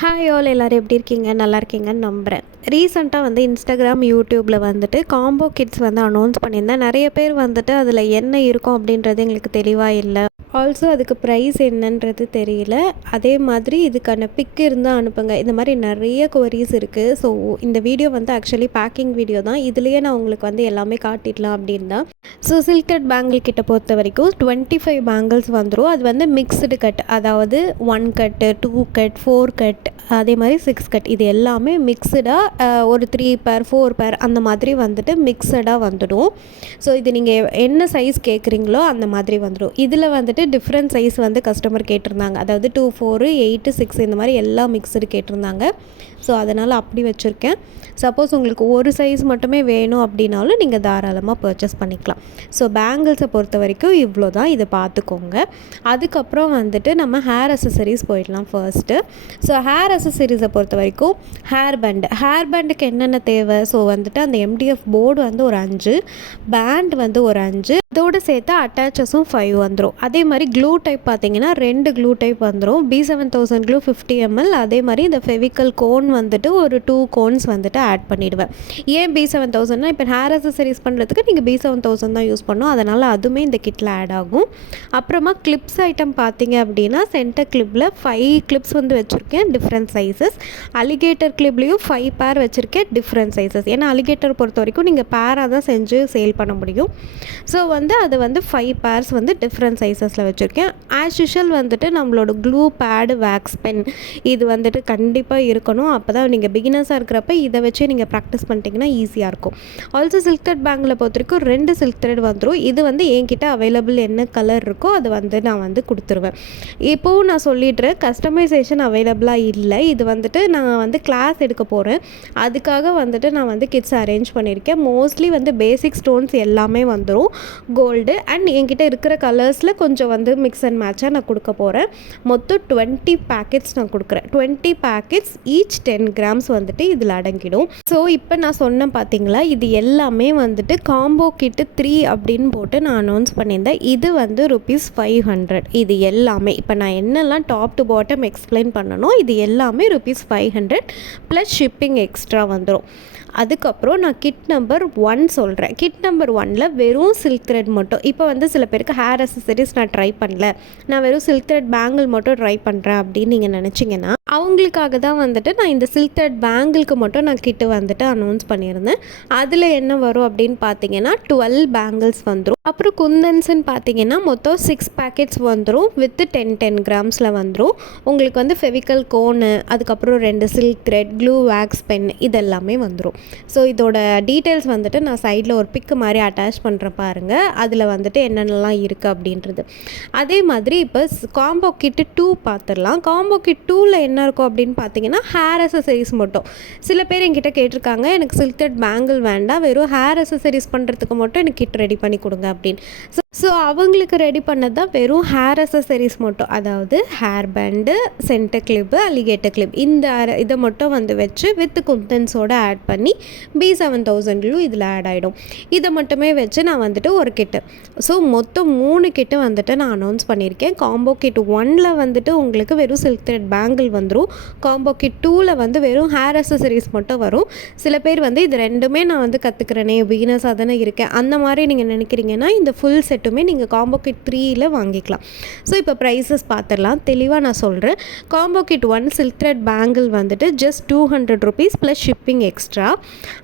Hi all எல்லோரும் எப்படி இருக்கீங்க? நல்லா இருக்கீங்கன்னு நம்புகிறேன். ரீசெண்டாக வந்து இன்ஸ்டாகிராம், யூடியூப்பில் வந்துட்டு காம்போ கிட்ஸ் வந்து அனௌன்ஸ் பண்ணியிருந்தேன். நிறைய பேர் வந்துட்டு அதில் என்ன இருக்கும் அப்படின்றது எங்களுக்கு தெளிவாக இல்லை. ஆல்சோ அதுக்கு ப்ரைஸ் என்னன்றது தெரியல. அதே மாதிரி இதுக்கான பிக் இருந்தால் அனுப்புங்க. இந்த மாதிரி நிறைய குவரிஸ் இருக்குது. ஸோ இந்த வீடியோ வந்து ஆக்சுவலி பேக்கிங் வீடியோ தான். இதுலேயே நான் உங்களுக்கு வந்து எல்லாமே காட்டிடலாம் அப்படின்னு தான். ஸோ சில்கட் பேங்கிள் கிட்ட பொறுத்த வரைக்கும் 25 பேங்கிள்ஸ் வந்துடும். அது வந்து மிக்ஸ்டு கட், அதாவது 1 கட்டு, 2 கட், 4 கட், அதே மாதிரி 6 கட், இது எல்லாமே மிக்சடாக ஒரு 3 பேர் 4 பேர் அந்த மாதிரி வந்துட்டு மிக்சடாக வந்துடும். ஸோ இது நீங்கள் என்ன சைஸ் கேட்குறீங்களோ அந்த மாதிரி வந்துடும். இதில் வந்துட்டு டிஃப்ரெண்ட் சைஸ் வந்து கஸ்டமர் கேட்டிருந்தாங்க. அதாவது 2, 4, 8, 6 இந்த மாதிரி எல்லாம் மிக்சடு கேட்டிருந்தாங்க. ஸோ அதனால் அப்படி வச்சுருக்கேன். சப்போஸ் உங்களுக்கு ஒரு சைஸ் மட்டுமே வேணும் அப்படின்னாலும் நீங்கள் தாராளமாக பர்ச்சேஸ் பண்ணிக்கலாம். ஸோ பேங்கிள்ஸை பொறுத்த வரைக்கும் இவ்வளோ தான், இதை பார்த்துக்கோங்க. அதுக்கப்புறம் வந்துட்டு நம்ம ஹேர் அசசரிஸ் போயிடலாம் ஃபர்ஸ்ட்டு. ஸோ ஹேர் அசசரிஸை பொறுத்த வரைக்கும் ஹேர் பேண்டுக்கு என்னென்ன தேவை? ஸோ வந்துட்டு அந்த MDF போர்டு வந்து ஒரு 5, பேண்ட் வந்து ஒரு 5, அதோடு சேர்த்து அட்டாச்சஸும் 5 வந்துடும். அதே மாதிரி க்ளூ டைப் பார்த்தீங்கன்னா 2 க்ளூ டைப் வந்துடும். B7000 clue 50 ml. அதே மாதிரி இந்த ஃபெவிக்கல் கோன் வந்துட்டு ஒரு 2 கோன்ஸ் வந்துட்டு ஆட் பண்ணிவிடுவேன். ஏன் B7000னா, இப்போ ஹேர் அசசரிஸ் பண்ணுறதுக்கு நீங்கள் B7000 தான் யூஸ் பண்ணணும். அதனால் அதுவுமே இந்த கிட்டில் ஆட் ஆகும். அப்புறமா கிளிப்ஸ் ஐட்டம் பார்த்தீங்க அப்படின்னா சென்டர் கிளிப்பில் 5 கிளிப்ஸ் வந்து வச்சுருக்கேன், டிஃப்ரெண்ட் சைஸஸ். அலிகேட்டர் கிளிப்லேயும் 5 பேர் வச்சுருக்கேன், டிஃப்ரெண்ட் சைஸஸ். ஏன்னா அலிகேட்டர் பொறுத்த வரைக்கும் நீங்கள் பேராக தான் செஞ்சு சேல் பண்ண முடியும். ஸோ வந்து அது வந்து 5 பேர்ஸ் வந்து டிஃப்ரெண்ட் சைஸஸில் வச்சுருக்கேன். ஆஸ் யூஷுவல் வந்துட்டு நம்மளோட க்ளூ பேடு, வேக்ஸ் பென் இது வந்துட்டு கண்டிப்பாக இருக்கணும். அப்போ தான் நீங்கள் பிகினர்ஸாக இருக்கிறப்ப இதை வச்சு நீங்கள் ப்ராக்டிஸ் பண்ணிட்டீங்கன்னா ஈஸியாக இருக்கும். ஆல்சோ சில்க் த்ரெட் பேங்கில் பொறுத்த வரைக்கும் 2 சில்க் த்ரெட் வந்துடும். இது வந்து என்கிட்ட அவைலபிள் என்ன கலர் இருக்கோ அது வந்து நான் வந்து கொடுத்துருவேன். இப்போவும் நான் சொல்லிடுறேன், கஸ்டமைசேஷன் அவைலபிளாக இல்லை. இது வந்துட்டு நான் வந்து கிளாஸ் எடுக்க போகிறேன். அதுக்காக வந்துட்டு நான் வந்து கிட்ஸ் அரேஞ்ச் பண்ணியிருக்கேன். மோஸ்ட்லி வந்து பேசிக் ஸ்டோன்ஸ் எல்லாமே வந்துடும், கோல்டு அண்ட் என்கிட்ட இருக்கிற கலர்ஸில் கொஞ்சம் வந்து மிக்ஸ் அண்ட் மேட்சாக நான் கொடுக்க போகிறேன். மொத்தம் 20 பேக்கெட்ஸ் நான் கொடுக்குறேன். 20 பேக்கெட்ஸ் ஈச் 10 கிராம்ஸ் வந்துட்டு இதில் அடங்கிடும். ஸோ இப்போ நான் சொன்னேன் பார்த்தீங்களா, இது எல்லாமே வந்துட்டு காம்போ கிட்டு 3 அப்படின்னு போட்டு நான் அனௌன்ஸ் பண்ணியிருந்தேன். இது வந்து ₹500. இது எல்லாமே இப்போ நான் என்னெல்லாம் டாப் டு பாட்டம் எக்ஸ்பிளைன் பண்ணணும், இது எல்லாமே ₹500 ப்ளஸ் ஷிப்பிங் எக்ஸ்ட்ரா வந்துடும். அதுக்கப்புறம் நான் கிட் நம்பர் 1 சொல்கிறேன். கிட் நம்பர் 1ல் வெறும் சில்க் த்ரெட் மட்டும். இப்போ வந்து சில பேருக்கு ஹேர் அசசரிஸ் நான் ட்ரை பண்ணல, நான் வெறும் சில்க் த்ரெட் பேங்கிள் மட்டும் ட்ரை பண்ணுறேன் அப்படின்னு நீங்கள் நினச்சிங்கன்னா அவங்களுக்காக தான் வந்துட்டு நான் இந்த சில்க் த்ரெட் பேங்கிளுக்கு மட்டும் நான் கிட்டு வந்துட்டு அனௌன்ஸ் பண்ணியிருந்தேன். அதில் என்ன வரும் அப்படின்னு பார்த்தீங்கன்னா 12 பேங்கிள்ஸ் வந்துடும். அப்புறம் குந்தன்ஸ்ன்னு பார்த்தீங்கன்னா மொத்தம் 6 பேக்கெட்ஸ் வந்துடும் வித் 10 கிராம்ஸில் வந்துடும். உங்களுக்கு வந்து ஃபெவிக்கல் கோனு, அதுக்கப்புறம் 2 silk thread, glue, wax pen இதெல்லாமே வந்துடும். ஸோ இதோட டீட்டெயில்ஸ் வந்துட்டு நான் சைடில் ஒரு பிக்கு மாதிரி அட்டாச் பண்ணுறேன் பாருங்கள். அதில் வந்துட்டு என்னென்னலாம் இருக்குது அப்படின்றது. அதே மாதிரி இப்போ காம்போ கிட்டு 2 பார்த்துடலாம். காம்போ கிட் 2ல் என்ன இருக்கும் அப்படின்னு பார்த்தீங்கன்னா ஹேர் அசசரிஸ் மட்டும். சில பேர் என்கிட்ட கேட்டிருக்காங்க, எனக்கு சில்க் த்ரெட் பேங்கிள் வேண்டாம், வெறும் ஹேர் அசசரிஸ் பண்ணுறதுக்கு மட்டும் எனக்கு கிட் ரெடி பண்ணி கொடுங்க அப்படின்னு. ஸோ அவங்களுக்கு ரெடி பண்ணது தான் வெறும் ஹேர் அசசரிஸ் மட்டும். அதாவது hair band, centre clip, alligator clip, இந்த இதை மட்டும் வந்து வச்சு வித் குந்தன்ஸோடு ஆட் பண்ணி B7000 இதில் ஆட் ஆகிடும். இதை மட்டுமே வச்சு நான் வந்துட்டு ஒரு கிட்டு, ஸோ மொத்தம் 3 கிட்டு வந்துட்டு நான் அனௌன்ஸ் பண்ணியிருக்கேன். காம்போ கிட் 1ல் வந்துட்டு உங்களுக்கு வெறும் சில்க் த்ரெட் பேங்கிள் வந்துடும். காம்போ கிட் 2ல் வந்து வெறும் ஹேர் அசசரிஸ் மட்டும் வரும். சில பேர் வந்து இது ரெண்டுமே நான் வந்து கற்றுக்கிறேனே, பிகினர்ஸாக தானே இருக்கேன், அந்த மாதிரி நீங்கள் நினைக்கிறீங்கன்னா இந்த ஃபுல் செட்டுமே நீங்கள் காம்போ கிட் 3ல் வாங்கிக்கலாம். ஸோ இப்போ ப்ரைஸஸ் பார்த்துடலாம், தெளிவாக நான் சொல்கிறேன். Combo kit 1 silk thread bangle வந்துட்டு ஜஸ்ட் ₹200 ப்ளஸ் ஷிப்பிங் எக்ஸ்ட்ரா.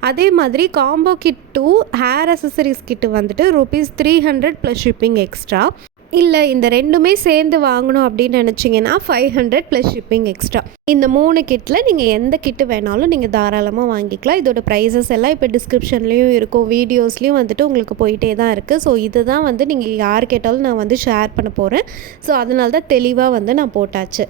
அதே மாதிரி combo kit 2 hair accessories kit வந்துட்டு ₹300 ப்ளஸ் ஷிப்பிங் எக்ஸ்ட்ரா. இல்லை இந்த ரெண்டுமே சேர்ந்து வாங்கணும் அப்படின்னு நினச்சிங்கன்னா 500 ப்ளஸ் ஷிப்பிங் எக்ஸ்ட்ரா. இந்த 3 கிட்டில் நீங்கள் எந்த கிட்டு வேணாலும் நீங்கள் தாராளமாக வாங்கிக்கலாம். இதோட ப்ரைஸஸ் எல்லாம் இப்போ டிஸ்கிரிப்ஷன்லேயும் இருக்கும், வீடியோஸ்லேயும் வந்துட்டு உங்களுக்கு போயிட்டே தான் இருக்குது. ஸோ இது தான் வந்து நீங்கள் யார் கேட்டாலும் நான் வந்து ஷேர் பண்ண போகிறேன். ஸோ அதனால தான் தெளிவாக வந்து நான் போட்டாச்சு.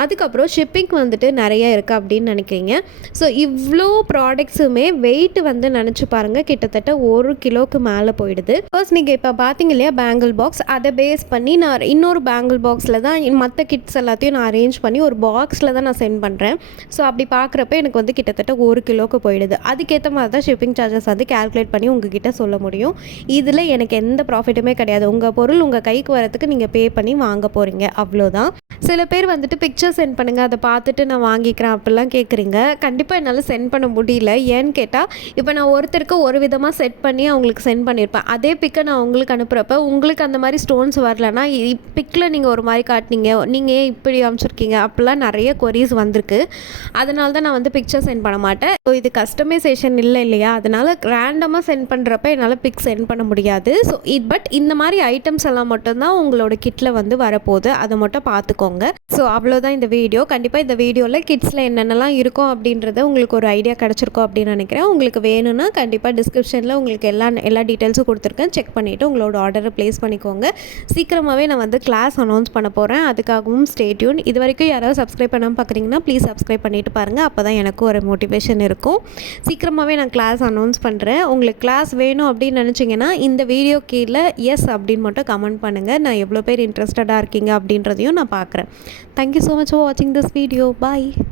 அதுக்கப்புறம் ஷிப்பிங் வந்துட்டு நிறைய இருக்குது அப்படின்னு நினைக்கிறீங்க. ஸோ இவ்வளோ ப்ராடக்ட்ஸுமே வெயிட் வந்து நினச்சி பாருங்கள், கிட்டத்தட்ட 1 கிலோக்கு மேலே போயிடுது. ஃபர்ஸ்ட் நீங்கள் இப்போ பார்த்தீங்க இல்லையா பேங்கிள் பாக்ஸ், அதை பேஸ் பண்ணி நான் இன்னொரு பேங்கிள் பாக்ஸில் தான் மற்ற கிட்ஸ் எல்லாத்தையும் நான் அரேஞ்ச் பண்ணி ஒரு பாக்ஸில் தான் நான் சென்ட் பண்ணுறேன். ஸோ அப்படி பார்க்குறப்ப எனக்கு வந்து கிட்டத்தட்ட 1 கிலோவுக்கு போயிடுது. அதுக்கேற்ற மாதிரி தான் ஷிப்பிங் சார்ஜஸ் வந்து கால்குலேட் பண்ணி உங்ககிட்ட சொல்ல முடியும். இதில் எனக்கு எந்த ப்ராஃபிட்டுமே கிடையாது. உங்கள் பொருள் உங்கள் கைக்கு வரத்துக்கு நீங்கள் பே பண்ணி வாங்க போகிறீங்க, அவ்வளோதான். சில பேர் வந்துட்டு பிக்சர் சென்ட் பண்ணுங்கள், அதை பார்த்துட்டு நான் வாங்கிக்கிறேன் அப்படிலாம் கேட்குறீங்க. கண்டிப்பாக என்னால் சென்ட் பண்ண முடியல. ஏன்னு கேட்டால், இப்போ நான் ஒருத்தருக்கு ஒரு விதமாக செட் பண்ணி அவங்களுக்கு சென்ட் பண்ணியிருப்பேன். அதே பிக்கை நான் உங்களுக்கு அனுப்புகிறப்ப உங்களுக்கு அந்த மாதிரி ஸ்டோன்ஸ் வரலன்னா, பிக்கில் நீங்கள் ஒரு மாதிரி காட்டினீங்க, நீங்கள் ஏன் இப்படி அனுப்பிச்சிருக்கீங்க அப்படிலாம் நிறைய கொரீஸ் வந்திருக்கு. அதனால தான் நான் வந்து பிக்சர் சென்ட் பண்ண மாட்டேன். ஸோ இது கஸ்டமைசேஷன் இல்லை இல்லையா, அதனால் ரேண்டமாக சென்ட் பண்ணுறப்ப என்னால் பிக் சென்ட் பண்ண முடியாது. ஸோ பட் இந்த மாதிரி ஐட்டம்ஸ் எல்லாம் மட்டும்தான் உங்களோட கிட்டில் வந்து வரப்போகுது, அதை மட்டும் பார்த்துக்கோங்க. ஸோ அவ்வளோதான் இந்த வீடியோ. கண்டிப்பாக இந்த வீடியோவில் கிட்ஸில் என்னென்னலாம் இருக்கும் அப்படின்றத உங்களுக்கு ஒரு ஐடியா கிடச்சிருக்கோம் அப்படின்னு நினைக்கிறேன். உங்களுக்கு வேணும்னா கண்டிப்பாக டிஸ்கிரிப்ஷனில் உங்களுக்கு எல்லா டீட்டெயில்ஸும் கொடுத்துருக்கேன். செக் பண்ணிவிட்டு உங்களோட ஆர்டரை ப்ளேஸ் பண்ணிக்கோங்க. சீக்கிரமாகவே நான் வந்து கிளாஸ் அனௌன்ஸ் பண்ண போகிறேன், அதுக்காகவும் ஸ்டே டியூன். இது வரைக்கும் யாராவது சப்ஸ்கிரைப் பண்ணாமல் பார்க்குறீங்கன்னா ப்ளீஸ் சப்ஸ்கிரைப் பண்ணிவிட்டு பாருங்கள். அப்போ தான் எனக்கும் ஒரு மோட்டிவேஷன் இருக்கும். சீக்கிரமாகவே நான் கிளாஸ் அனௌன்ஸ் பண்ணுறேன். உங்களுக்கு கிளாஸ் வேணும் அப்படின்னு நினச்சிங்கன்னா இந்த வீடியோ கீழே எஸ் அப்படின்னு மட்டும் கமெண்ட் பண்ணுங்கள். நான் எவ்வளோ பேர் இன்ட்ரெஸ்டடாக இருக்கீங்க அப்படின்றதையும் நான் பார்க்குறேன். Thank you so much for watching this video. Bye.